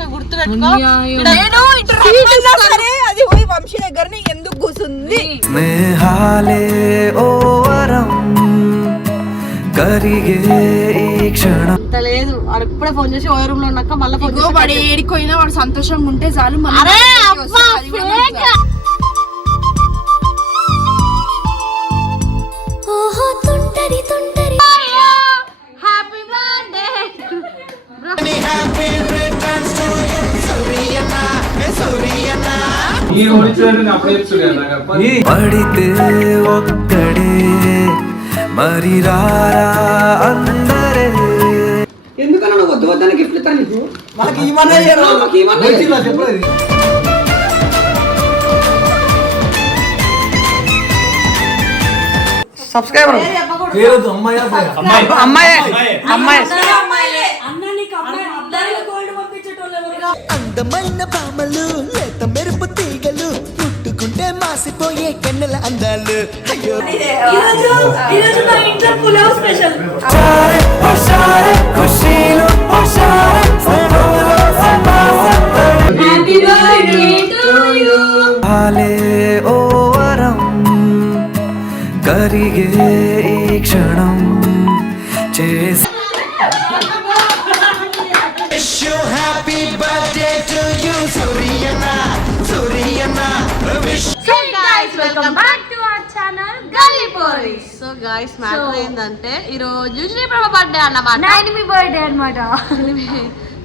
నీకు గుర్తు పెట్టుకో అన్యాయం. నేను సరే అది పోయి వంశీ దగ్గరనే ఎందుకు కూసుంది? స్నేహాలే ఓ వరం కరిగే ఈ క్షణం. అంత లేదు. వాడు ఇప్పుడే ఫోన్ చేసి ఓ రూమ్లో ఉన్నాక మళ్ళీ ఫోన్ ఇగో వాడు చేసి ఏడిపోయినా వాడు సంతోషంగా ఉంటే చాలు మళ్ళీ అరే బయటికి పడితే ఒక్కడే మరి రారా అందరే. ఎందుకన్నా నువ్వు వద్దు వద్దని గిఫ్ట్ ఇస్తాను నీకు? మనకి. సబ్స్క్రైబర్. అమ్మాయి అమ్మాయి. అందమైన లేత మాసిపోయే కన్నెల అందాలు అయ్యో ఖుషీలు ఆలే ఓ వరం కరిగే సో గైస్ మ్యాటర్ ఏంటంటే ఈ రోజు శ్రీప్రభ బర్త్డే అన్నమాట. మీ బర్త్డే అనమాట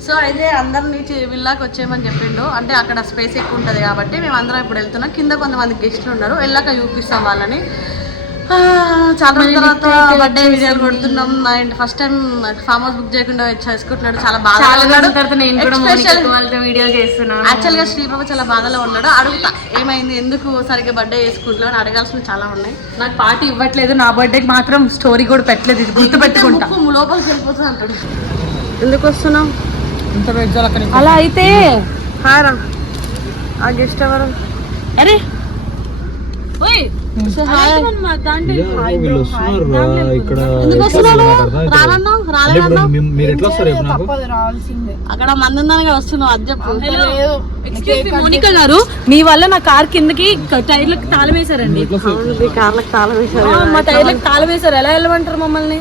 సో అయితే అందరిని విల్లాకి వచ్చేయమని చెప్పిండు. అంటే అక్కడ స్పేస్ ఎక్కువ ఉంటుంది కాబట్టి మేము అందరం ఇప్పుడు వెళ్తున్నాం. కింద కొంతమంది గెస్ట్లు ఉన్నారు. వెళ్ళాక చూపిస్తాం వాళ్ళని. చాలా రోజుల తర్వాత బర్త్డే వీడియోలు కొడుతున్నాం and first time farmhouse book చేయకుండా చేసుకుంటున్నాడు చాలా బాగా చాలా రోజుల తర్వాత నేను కూడా మౌనిక వాళ్ళతో వీడియో చేస్తున్నాను. యాక్చువల్గా శ్రీప్రభ చాలా బాధలో ఉన్నాడు. అడుగుతా ఏమైంది? ఎందుకు సరిగ్గా బర్త్డే చేసుకుంటున్నావు అని అడగాల్సినవి చాలా ఉన్నాయి. నాకు పార్టీ ఇవ్వట్లేదు. నా బర్త్డేకి మాత్రం స్టోరీ కూడా పెట్టలేదు. ఇది గుర్తు పెట్టుకుంటా లోపలికి వెళ్ళిపోతుంది అంటాడు. ఎందుకు వస్తున్నావు? ఇంత వెయిట్ చేయాలి అక్కడ అలా అయితే హాయ్ రా. ఆ గెస్ట్ ఎవరు? అరే. ఓయ్. అక్కడ మంది ఉందని వస్తున్నావు అది చెప్పు. మోనిక గారు మీ వల్ల నా కార్ కిందకి టైర్లకు తాళం వేశారండి. కార్లకు తాళం వేశారు మా టైర్లకు తాళం వేశారు. ఎలా వెళ్ళమంటారు మమ్మల్ని?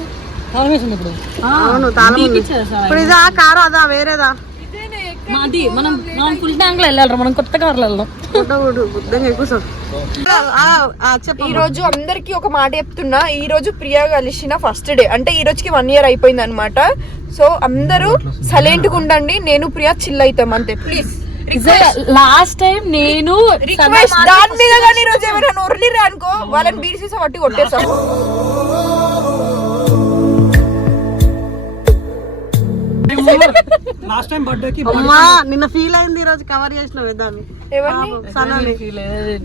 ఇప్పుడు. అవును తాళం. ఇప్పుడు ఇదా కారు అదా వేరేదా? మాది మనం మనం ఫుల్ ట్యాంక్లో వెళ్ళాలి మనం కొత్త కార్లో వెళ్దాం ఈ రోజు అందరికి ఒక మాట చెప్తున్నా. ఈ రోజు ప్రియా కలిసిన ఫస్ట్ డే అంటే ఈ రోజుకి వన్ ఇయర్ అయిపోయింది అనమాట సో అందరూ సైలెంట్గా ఉండండి. నేను ప్రియా చిల్ అవుతాం అంతే. ప్లీజ్ లాస్ట్ టైం నేను రిక్వెస్ట్ దాని మీద కానీ ఈ రోజు ఎవరైనా నొరలిరా అనుకో వాళ్ళని బీర్సీసా పట్టి కొట్టేస్తాం. లాస్ట్ టైం బర్త్డేకి అమ్మా నిన్న ఫీల్ అయింది ఈ రోజు కవర్ చేసిన సనాని.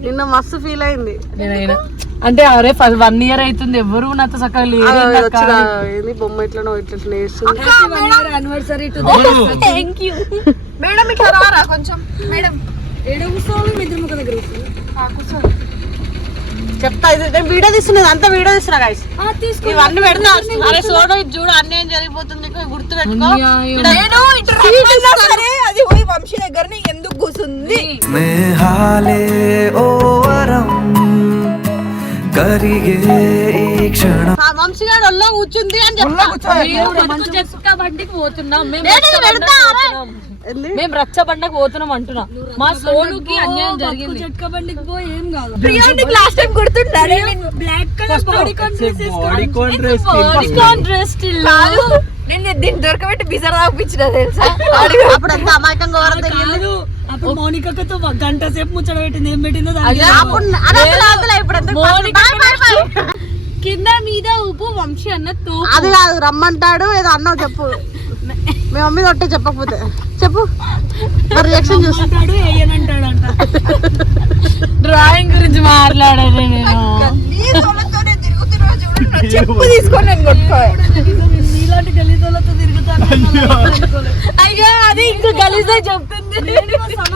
నిన్న మస్తు ఫీల్ అయింది. అంటే అరే వన్ ఇయర్ అవుతుంది ఎవరు నాతో వచ్చిన ఏంది బొమ్మ ఇట్లనో ఇట్లా వేస్తుంది anniversary to thank you madam ఇట్లా రారా కొంచెం? మేడం. చెప్తా ఇది నేను వీడియో తీస్తున్నది అంతా వీడియో తీస్తున్నా guys. ఇవన్నీ పెడతా. అరే చూడు ఇది చూడు అన్యాయం జరిగిపోతుంది గుర్తు పెట్టుకో నేను సరే అది పోయి వంశీ దగ్గరనే ఎందుకు ఓ వరం. కరిగే ఈ క్షణం. ఆ వంశీగాడు ఒళ్ళో కూర్చుంది అని చెప్తా. మేము చెక్క బండికి పోతున్నాం. మేము రచ్చ బండకు. పోతున్నాం. ఏంది? మేము రచ్చ బండకు పోతున్నాం అంటున్నా. మా సోనుకి అన్యాయం జరిగింది. ప్రియాంటికి last time గుర్తుంటారే black colour body body contrast bodycon dress కాదు నేను దీన్ని దొరకబెట్టి బిజర్ తాపించిన తెలుసా? అప్పుడు ఎంత అమాయకంగా ఎవరో తెలియదు. అప్పుడు మౌనికతో గంట సేపు ముచ్చట పెట్టింది ఏం పెట్టిందో. కింద మీద ఉప్పు వంశీ అన్న తో అది కాదు రమ్మంటాడు ఏదో అన్నావు చెప్పు. మీ మమ్మీ కొట్టే చెప్పకపోతే. చెప్పు. రియాక్షన్ చూసి. అంటాడు వేయనంటాడంట డ్రాయింగ్ గురించి మాట్లాడాను నేను నీ సొలతోనే తిరుగుతున్నా చూడు నా చెప్పు తీసుకొని నేను కొట్టుకోవాలి నీలాంటి గలీజోళ్ళతో తిరుగుతాను అయ్యో అది ఇంకా గలీజా చెప్తుంది. తిరుగుతాను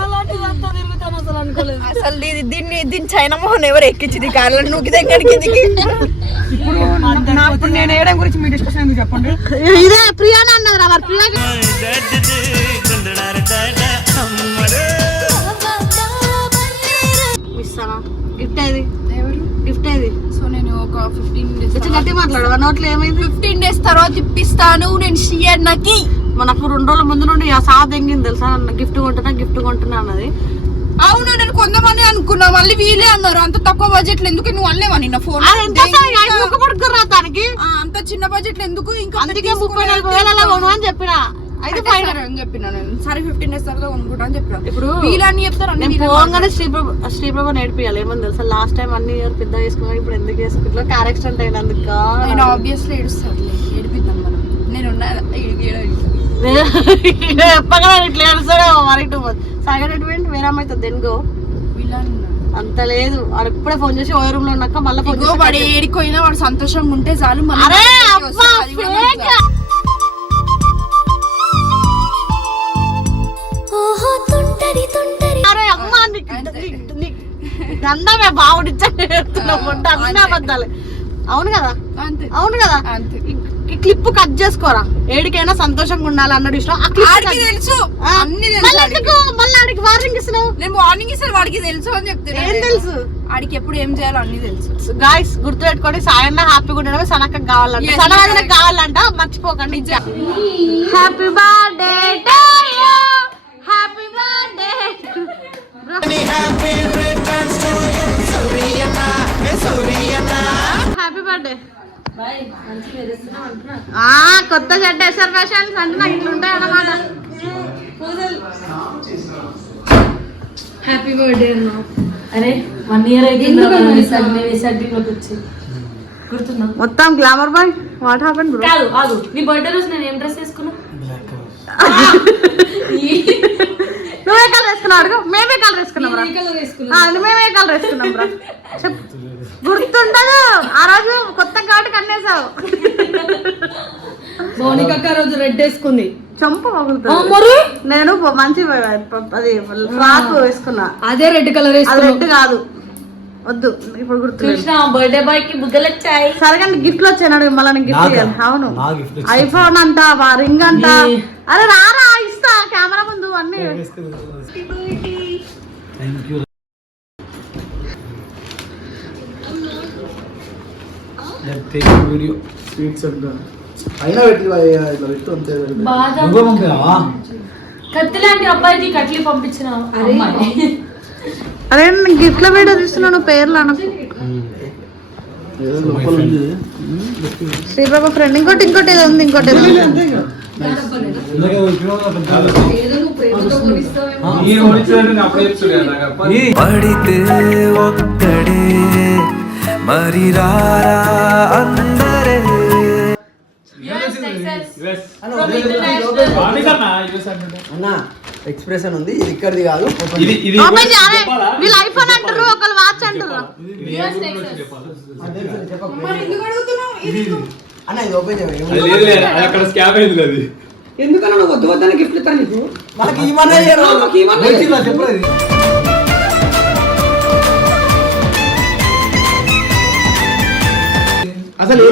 అసలు అనుకోలేదు అసలు ఇది దీన్ని దీన్ని చైనా మోహన్ ఎవరు ఎక్కించింది? కార్లో నువ్వు దగ్గర కిందికి ఇప్పుడు నా- ఇప్పుడు నేను వేయడం గురించి మీ డిస్కషన్ ఎందుకు చెప్పండి? ఇదే ప్రియానే అన్నది మరి ప్రియా మాట్లాడవా? నోట్లో ఏమైంది? ఫిఫ్టీన్ డేస్ తర్వాత ఇప్పిస్తాను నేను షియన్నకి. మనకు రెండు రోజుల ముందు నుండి ఆ సా దెంగింది తెలుసా? గిఫ్ట్ కొంటున్నా గిఫ్ట్ కొంటున్నా అన్నది. అవును నేను కొంతమంది అనుకున్నా. మళ్ళీ వీలే అన్నారు. అంత తక్కువ బడ్జెట్లో ఎందుకు? నువ్వు అల్లేవా నిన్న ఫోన్ దానికి అంత చిన్న బడ్జెట్ ఎందుకు? ఇంకా అందుకే ముప్పై నలభై వేల కొను అని చెప్పిన. అయితే అని చెప్పిన నేను. సరే ఫిఫ్టీన్ డేస్ తర్వాత కొనుక్కుంటా అని చెప్పిన. ఇప్పుడు వీలని చెప్తారు అన్ని నేను పోగానే శ్రీప్రభ శ్రీప్రభ నేర్పియాలి. ఏమని తెలుసా? లాస్ట్ టైం అన్ని ఇయర్ పెద్ద చేసుకున్నాను ఇప్పుడు ఎందుకు చేసుకుంటా? కార్ యాక్సిడెంట్ అయినందుకు నేను ఆబ్వియస్లీ ఏడుస్తాను ఏడిపిద్దాం మనం. నేను చెప్పగా ఇట్లా ఏడుస్తాడు మరి టూ మంత్ సగం ఎటువంటి వేరే అమ్మాయితో దెన్గో వీళ్ళని అంత లేదు. వాడు ఇప్పుడే ఫోన్ చేసి ఓ రూమ్లో ఉన్నాక మళ్ళీ ఫోన్ ఇగో వాడు చేసి ఏడిపోయినా వాడు సంతోషంగా ఉంటే చాలు అరే బావుడిచ్చని చెప్తున్నావు మొట్ట అన్ని అబద్ధాలు. అవును కదా? అంతే. అవును కదా? అంతే. ఈ క్లిప్ కట్ చేసుకోరా? ఏడికైనా సంతోషంగా ఉండాలి అన్నది ఇష్టం. తెలుసు. అన్ని మళ్ళీ తెలుసు ఆడికి. ఎందుకు? మళ్ళీ ఆడికి వార్నింగ్ ఇస్తున్నావు? నేను వార్నింగ్ ఇస్తే వాడికి తెలుసు అని చెప్తున్నా ఏం. తెలుసు? ఆడికి ఎప్పుడు ఏం చేయాలో అన్ని తెలుసు. గాయస్ గుర్తు పెట్టుకోండి సాయన్న హ్యాపీగా ఉండడమే సనక్క కావాలంట. Yes, Sanaka correct. కావాలంట మర్చిపోకండి. Happy birthday happy birthday happy happy birthday ఆ కొత్త షర్ట్ ఎస్ఆర్ ఫ్యాషన్స్ అంటే నాకు ఇట్లా ఉంటాయి అన్నమాట హ్యాపీ బర్త్డే అన్నా. అరే వన్ ఇయర్ గుర్తున్నా మొత్తం glamour boy what happen bro కాదు ఆగు. నీ బర్త్డే రోజు నేను ఏం డ్రెస్ వేసుకున్నా? నువ్వే కలర్ వేసుకున్నావు అడుగు. మేమే కలర్ వేసుకున్నాం రా. కలర్ వేసుకున్నా. ఆ, మేమే కలర్ వేసుకున్నాం రా. చెప్పు. గుర్తుండదు. ఆ రోజు కొత్త కాబట్టి కన్నేసావు మౌనిక రోజు రెడ్ వేసుకుంది. చంప పగులుతుంది నేను మంచి అది ఫ్రాక్ వేసుకున్నా. అదే రెడ్ కలర్ అది రెడ్ కాదు. వద్దు ఇప్పుడు కృష్ణ బర్త్డే బాయ్కి బుగ్గలు వచ్చాయి సరే కానీ గిఫ్ట్లు వచ్చాను మళ్ళీ గిఫ్ట్ ఇవ్వాలి అవును ఐఫోన్ అంట రింగ్ అంట. అరే రారా ఇస్తా కెమెరా ముందు అన్ని. వీడియో స్వీట్స్ అంతా అయినా పెట్టి ఇట్లా పెట్టు అంతే కత్తి లాంటి అబ్బాయికి కట్లీ పంపించిన అరే. నేను గిఫ్ట్ల వీడియో తీస్తున్నాను పేర్లు అనకు ఏదో లోపల ఉంది. శ్రీబాబు ఫ్రెండ్ ఇంకోటి ఇంకోటి ఏదో ఉంది ఇంకోటి ఏదో పడితే ఒక్కడే మరి రారా అందరే. అన్న ఎక్స్ప్రెషన్ ఉంది ఇది ఇక్కడిది కాదు. ఇది ఇది వీళ్ళు ఐఫోన్ అంటారు ఒకళ్ళు వాచ్ అంటారు అన్న ఇది ఓపెన్ అక్కడ స్కామ్ అయింది అది. ఎందుకన్నా నువ్వు వద్దు వద్దని గిఫ్ట్ ఇస్తాను నీకు? మనకి ఈ మన ఇయ్యరు. అసలు.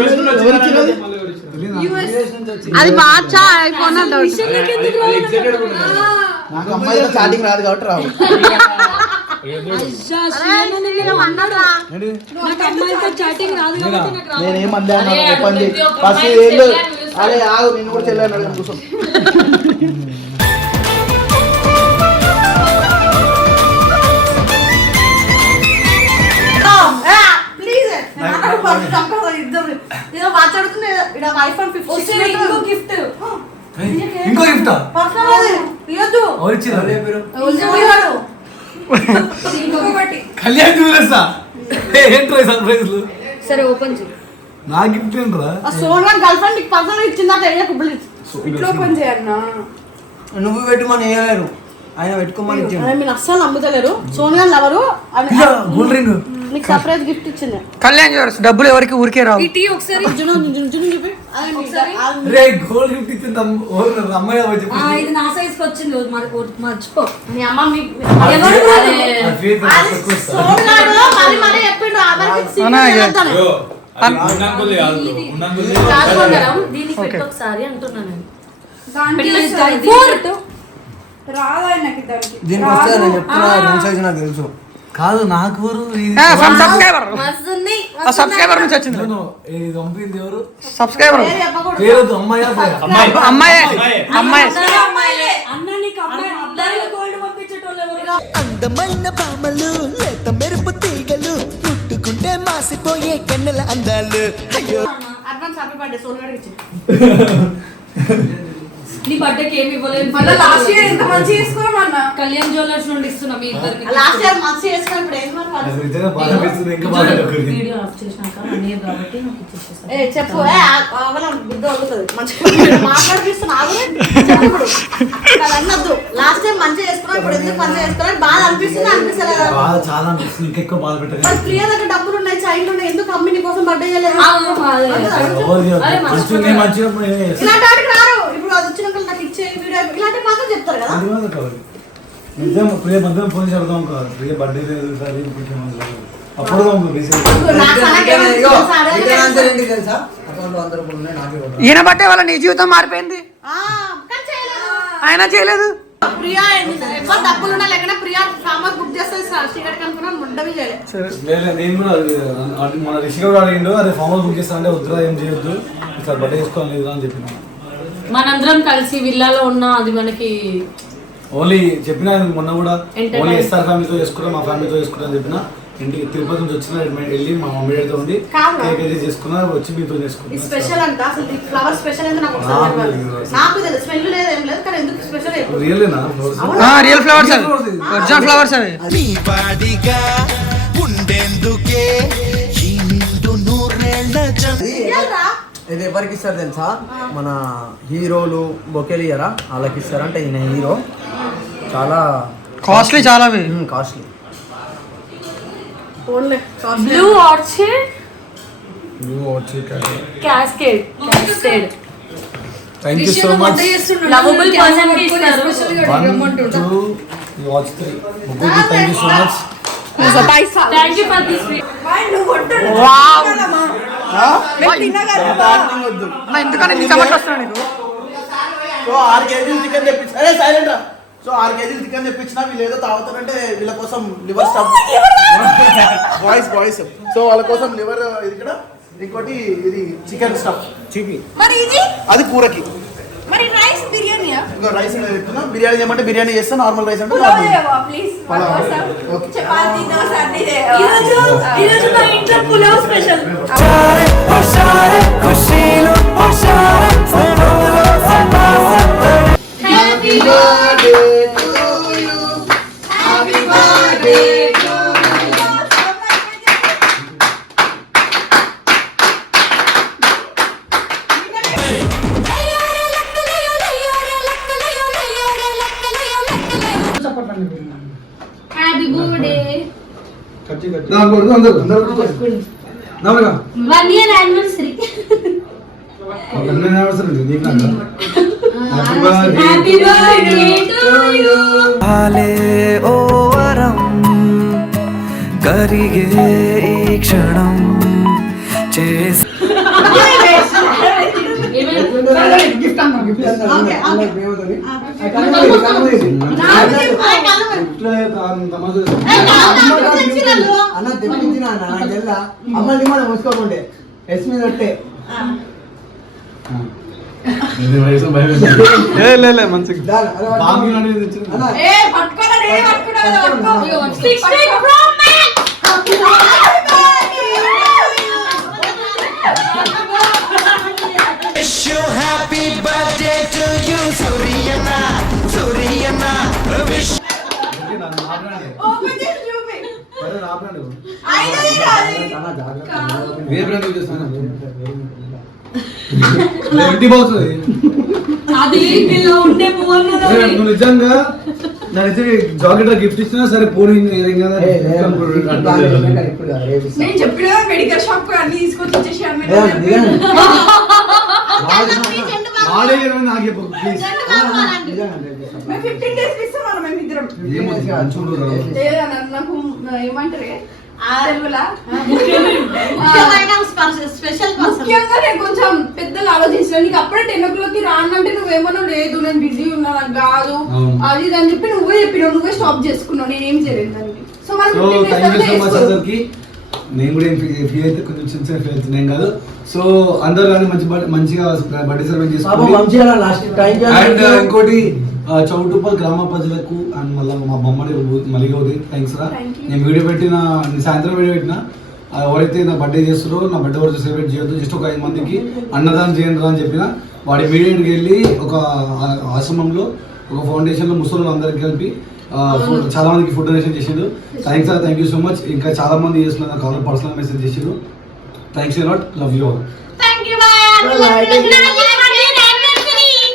అది వాచా ఐఫోన్ నాకు అమ్మాయితో చాటింగ్ రాదు కాబట్టి రావు. ఒక్క ఫస్ట్ అరే ఆగు నిన్ను కూడా చెల్లి అన్నాడు కూర్చో ఇదో వాచ్ అడుగుతుంది ఇక్కడ ఐఫోన్ ఫిఫ్టీ గిఫ్ట్ ఇంకో గిఫ్ట్ ఇవ్వద్దు కళ్యాణ్ చూపిస్తా. ఏంట్రా సర్ప్రైజ్లు సరే ఓపెన్ చేయి. నా గిఫ్ట్ ఏంట్రా? సోనియా గర్ల్ ఫ్రెండ్ నీకు పర్సనల్ ఇచ్చిందా? తెలియకు ప్లీజ్ ఇట్లా ఓపెన్ చేయన్నా? నువ్వు పెట్టుమని వేయలేరు ఆయన పెట్టుకోమని ఇచ్చాను మీరు అస్సలు నమ్ముతలేరు. సోనియా లవరు. గోల్డ్ రింగ్ నీకు సర్ప్రైజ్ గిఫ్ట్ ఇచ్చింది. కళ్యాణ్ జ్యువెలర్స్ డబ్బులు ఎవరికి? ఊరికే రావు. ఇటీ ఒకసారి జును జును జును చూపి ఒకసారి. రే గోల్డ్ గిఫ్ట్ ఇచ్చింది అమ్మాయి వచ్చి ఆ, ఇది నా సైజ్కి వచ్చింది. మరి మర్చిపో. మీ అమ్మ మీ మరి చెప్పిండు ఆధార్కి అవునా, ఇక? అయ్యో, అది ఉన్నంకొద్ది కాదు. ఉన్నంకొద్ది కాదు బంగారం, దీనికి పెట్టు ఒకసారి అంటున్నా నేను. దానికి పెట్టు, వస్తుంది. దీనికి పెట్టు. రాదా ఆయనకి దానికి దీనికి వస్తే నేను చెప్తున్నా రెండు సైజు నాకు తెలుసు. కాదు నాకు సబ్స్క్రైబర్. సబ్స్క్రైబర్ నుంచి వచ్చింది. ఇదిగో, ఇది పంపింది ఎవరు? సబ్స్క్రైబర్. పేరు అమ్మాయి. అమ్మాయి. అమ్మాయి. అమ్మాయి. అందమైన పామలు లేత మెరుపు తీగలు ముట్టుకుంటే మాసిపోయే కన్నుల అందాలు. అయ్యో. అడ్వాన్స్ హ్యాపీ బర్త్డే నీ బర్త్డేకి ఏమి ఇవ్వలేదు. మళ్ళీ లాస్ట్ ఇయర్ ఎంత మంచి చేసుకోమన్నా కళ్యాణ్ జ్యువెలర్స్ నుండి ఇస్తున్నా మీ ఇద్దరికి. లాస్ట్ ఇయర్ మంచి చేసుకుని ఇప్పుడు ఏం. వీడియో ఆఫ్ చేసినాక కాబట్టి నాకు ఏ చెప్పు. ఏ అవల బుద్ధి వదులుతుంది. మంచిగా మాట్లాడిపిస్తున్నా ఆగు. చెప్పు. అన్నద్దు లాస్ట్ టైం మంచిగా చేసుకున్నాం ఇప్పుడు ఎందుకు మంచిగా చేసుకున్నాం బాధ అనిపిస్తుంది అనిపిస్తలేదు బాధ చాలా అనిపిస్తుంది ఇంకా ఎక్కువ బాధ పెట్టాలి ప్రియ దగ్గర డబ్బులు ఉన్నాయి చైన్ ఉన్నాయి ఎందుకు అమ్మి నీ కోసం బర్త్డే చేయలేదు? మంచిగా ఇప్పుడు అది వచ్చినాక నాకు ఇచ్చే వీడియో ఇలాంటి మాత్రం చెప్తారు కదా. అది మాత్రం కావాలి. నిజం ప్రియ మధ్యలో ఫోన్ చేద్దాం కాదు ప్రియ బర్త్డే లేదు సార్. అప్పుడు. ఈయన బట్టే వాళ్ళ నీ జీవితం మారిపోయింది. ఆ, కానీ చేయలేదు. ఆయన చేయలేదు. ప్రియా ఎవరు డబ్బులు ఉన్నా లేకపోతే ప్రియా బుక్ చేస్తే కనుక్కున్నాను లేదు, నేను కూడా మన రిషి కూడా అడిగిండు అదే ఫామ్ హౌస్ బుక్ చేస్తా అంటే వద్దురా ఏం చేయొద్దు. ఇట్లా బర్త్డే చేసుకోవాలి లేదురా అని చెప్పిన మనందరం కలిసి విల్లాలో ఉన్న అది మనకి ఓన్లీ చెప్పిన మొన్న కూడా. ఓన్లీ ఎస్ఆర్ ఫ్యామిలీతో చేసుకుంటా మా ఫ్యామిలీతో చేసుకుంటా అని చెప్పిన ఇంటికి తిరుపతి నుంచి వచ్చిన వెళ్ళి మా మమ్మీ డాడీతో ఉండి. కేక్ అయితే చేసుకున్నా వచ్చి మీతో చేసుకున్నా స్పెషల్ అంట అసలు ఫ్లవర్ స్పెషల్ ఏంటో నాకు ఒకసారి నాకు తెలుసు స్మెల్ లేదు ఏం లేదు కానీ ఎందుకు స్పెషల్ రియల్నా రియల్ ఫ్లవర్స్ అవి. ఒరిజినల్ ఫ్లవర్స్ అవి. నీ వాడిగా ఉండేందుకే నిండు నూరేళ్ళ జన్ ఇది ఎవరికి ఇస్తారు తెలుసా? మన హీరోలు బొకేలు ఇయ్యరా వాళ్ళకి ఇస్తారు అంటే ఈయన హీరో. చాలా కాస్ట్లీ చాలా costly. Blue orchid cascade. Cascade. Thank you so much lovable పర్సన్కి ఇస్తారు. వన్ టూ వాచ్ త్రీ ముగ్గురికి thank you so much thank you for this నా ఎందుకని నీకు? సో ఆరు కేజీలు చికెన్ తెప్పించి అరే సైలెంట్ రా. సో ఆరు కేజీలు చికెన్ తెప్పించినా వీళ్ళు ఏదో తాగుతారంటే వీళ్ళ కోసం liver stuff boys boys. So వాళ్ళ కోసం లివర్ ఇది ఇక్కడ ఇంకోటి ఇది చికెన్ స్టఫ్. చూపి. మరి ఇది? అది కూరకి. మరి రైస్ బిర్యానీయా? ఇంకా రైస్ చెప్తున్నా. బిర్యానీ చేయమంటే బిర్యానీ చేస్తా నార్మల్ రైస్ అంటే ప్లీజ్. చపాతీ దోశ అన్ని ఈరోజు ఈరోజు మా ఇంట్లో pulao special happy birthday one year anniversary happy birthday to you ఆలే ఓ వరం కరిగే ఈ క్షణం చేసి అన్న తెప్పించిన అన్న నాకు తెలుసా అమ్మల్ని మనం మూసుకోకుండే ఎస్ మీద ఒట్టే. ఏ పట్టుకోరా నేను నువ్వు నిజంగా నా నిజంగా జాకెట్ గిఫ్ట్ ఇచ్చినా సరే పోనీ కదా? నేను చెప్పిన మెడికల్ షాప్కు అన్ని తీసుకొచ్చి నాకు ప్లీజ్ ఫిఫ్టీన్ డేస్ ఇస్తాం మనం ఏమంటారు? Special person. ముఖ్యంగా నేను కొంచెం పెద్దగా ఆలోచించిన. నీకు అప్పుడే టెన్ ఓ క్లాక్కి రానంటే నువ్వేమన్నా లేదు నేను బిజీ ఉన్నా నాకు కాదు. అది ఇది అని చెప్పి నువ్వే చెప్పినావు నువ్వే స్టాప్ చేసుకున్నావు. నేను ఏం చేయలేదు దానికి. సో మనం నేను కూడా ఫీల్ అయితే కొంచెం చిన్న చిన్న ఫీల్ అవుతున్నాం కాదు. సో అందరూ కానీ మంచి బర్త్- మంచిగా బర్త్డే సెలబ్రేట్ చేసుకోండి మంచిగా లాస్ట్ టైం అండ్ ఇంకోటి ఆ, చౌటుప్పల్ గ్రామ ప్రజలకు అండ్ మళ్ళీ మా బొమ్మడి మలిగౌరి థ్యాంక్స్ రా. నేను వీడియో పెట్టిన నేను సాయంత్రం వీడియో పెట్టిన ఎవరైతే నా బర్త్డే చేస్తారో నా బర్త్డే వరకు సెలబ్రేట్ చేయొద్దు జస్ట్ ఒక ఐదు మందికి అన్నదానం చేయండి రా అని చెప్పిన. వాడి మీడియాకి వెళ్ళి ఒక ఆశ్రమంలో ఒక ఫౌండేషన్లో ముసలి అందరికి కలిపి ఫుడ్ చాలా మందికి ఫుడ్ డొనేషన్ చేసిండు. Thanks sir thank you so much ఇంకా చాలా మంది చేస్తున్నారు కాల్ పర్సనల్ మెసేజ్ చేసిండు. Thanks love you all thank you bye